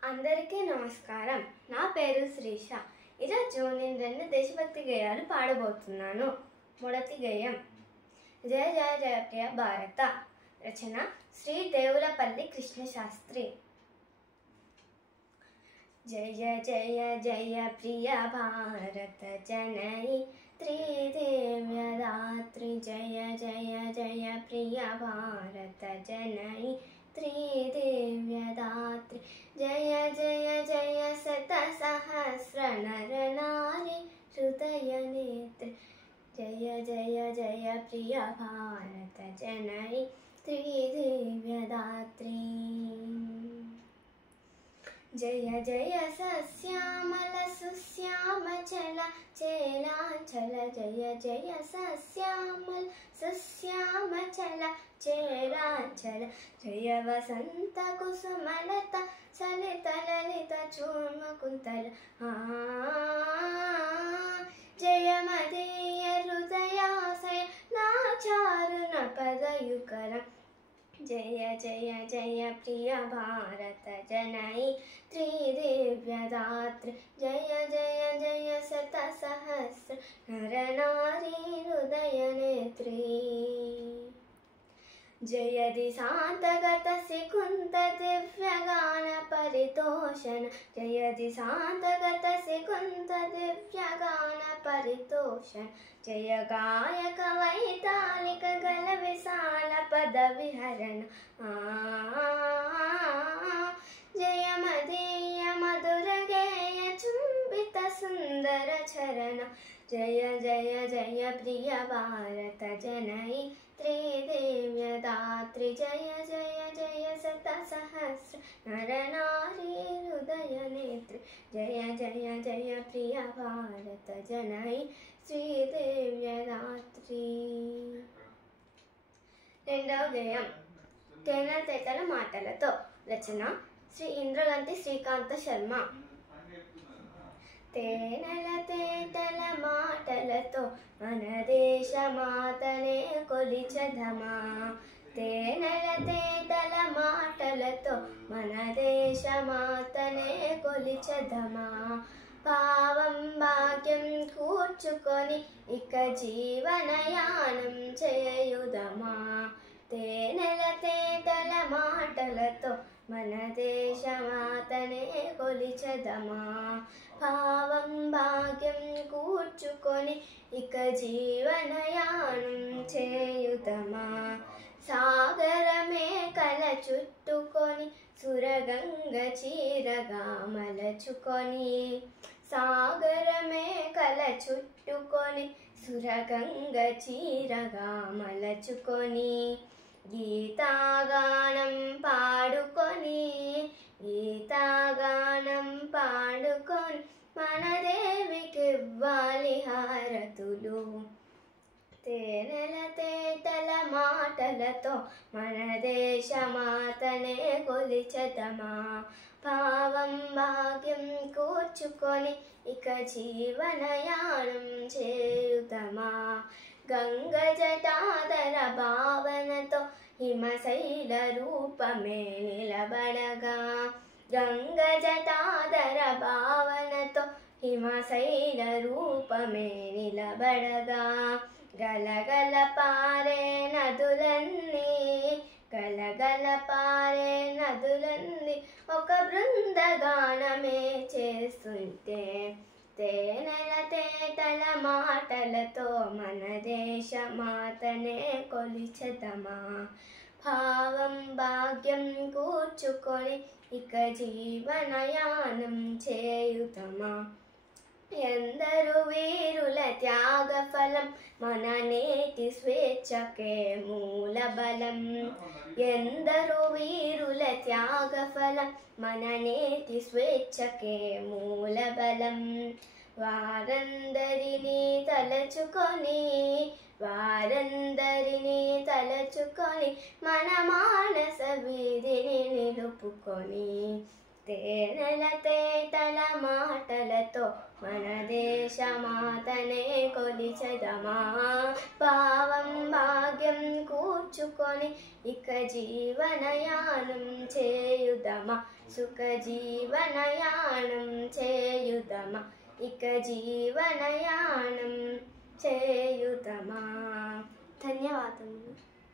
అందరికీ నమస్కారం. నా పేరు శ్రీష. ఈరోజు నేను 2 దేశభక్తి గేయాలు పాడబోతున్నాను. మొదటి గేయం జయ జయ జయ ప్రియ భారత. రచన శ్రీ దేవులపల్లి కృష్ణశాస్త్రి. జయ జయ జయ ప్రియ భారత జనని త్రిదేవ్యదాత్రి. జయ జయ జయ ప్రియ భారత జనని త్రిదేవ్యదాత్రి. జయ జయ జయ శత సహస్ర నర నారి హృదయ నేత్రి. జయ జయ జయ ప్రియ భారత జనని త్రిదేవ్యదాత్రి. జయ జయ సస్యామల సుశ్యామచల చేలాంచల. జయ జయ సస్యామల సుశ్యామచల చేలాంచల. జయ వసంత కుసుమలత సలిత లలిత చూర్మకుంతల. జయ మదీయ హృదయాశయ నాచారుణ పదయుకరం. జయ జయ జయ ప్రియ భారత జనని త్రిదేవ్యదాత్రి. జయ జయ జయ శత సహస్ర నర నారీ హృదయ నేత్రి. జయ దిశాంతగత సికుంత దివ్యగాన పరితోషణ. జయ దిశాంతగత సికుంత దివ్యగాన పరితోషణ. జయ గాయక వైతాళిక గల విశాల పద విహరణ. జయ మదీయ మధుర గేయ చుంబిత సుందర చరణ. జయ జయ జయ ప్రియ భారత జనని త్రిదేవ్యదాత్రి. జయ జయ జయ శత సహస్ర నర నారీ హృదయ నేత్రి. జయ జయ జయ ప్రియ భారత జనని శ్రీదేవ్యదాత్రి. రెండవ గేయం తేనెల మాటలతో. రచన శ్రీ ఇంద్రగంటి శ్రీకాంత శర్మ. తేనెల తేటల మాటలతో మన దేశ మాతనే కొలిచెదమా. తేనెల తేటల మాటలతో మన దేశ మాతనే కొలిచెదమా. పావం భాగ్యం కూర్చుకొని ఇక జీవనయానం చేయుదమా. తేనెల తేటల మాటలతో మన దేశ మాతనే కొలిచెదమా. పావం భాగ్యం కూర్చుకొని ఇక జీవనయానం చేయుదమా. సాగరమే కల చుట్టుకొని సురగంగ చీరగా మలచుకొని. సాగరమే కల చుట్టుకొని సురగంగ చీరగా మలచుకొని. గీతాగానం పాడుకొని గీతాగానం పాడుకొని మన దేవికి ఇవ్వాలి హారతులు. తేనెల తేటల మాటలతో మన దేశ మాతనే కొలిచెదమా. పావం భాగ్యం కూర్చుకొని ఇక జీవనయానం చేయుదమా. గంగ జటాధర భావనతో హిమశైల రూపమే నిలబడగా. గంగ జటాధర భావనతో హిమశైల రూపమే నిలబడగా. గలగల పారే నదులన్నీ గలగల పారే నదులన్నీ ఒక బృందగానమే చేస్తుంటే. తేనెల తేటల మాటలతో మన దేశ మాతనే కొలిచెదమా. భావం భాగ్యం కూర్చుకొని ఇక జీవనయానం చేయుదమా. ఎందరు వీరుల త్యాగ ఫలం మన నేటి స్వేచ్ఛకే మూల బలం. ఎందరు వీరుల త్యాగ ఫలం మన నేటి స్వేచ్ఛకే మూల బలం. వారందరినీ తలచుకొని మన మానస వీధిని నిలుపుకొని. తేనెల తేటల మాటలతో మన దేశ మాతనే కొలిచెదమా. పావం భాగ్యం కూర్చుకొని ఇక జీవనయానం చేయుదమా. సుఖ జీవనయానం చేయుదమా ఇక జీవనయానం చేయుదమా. ధన్యవాదములు.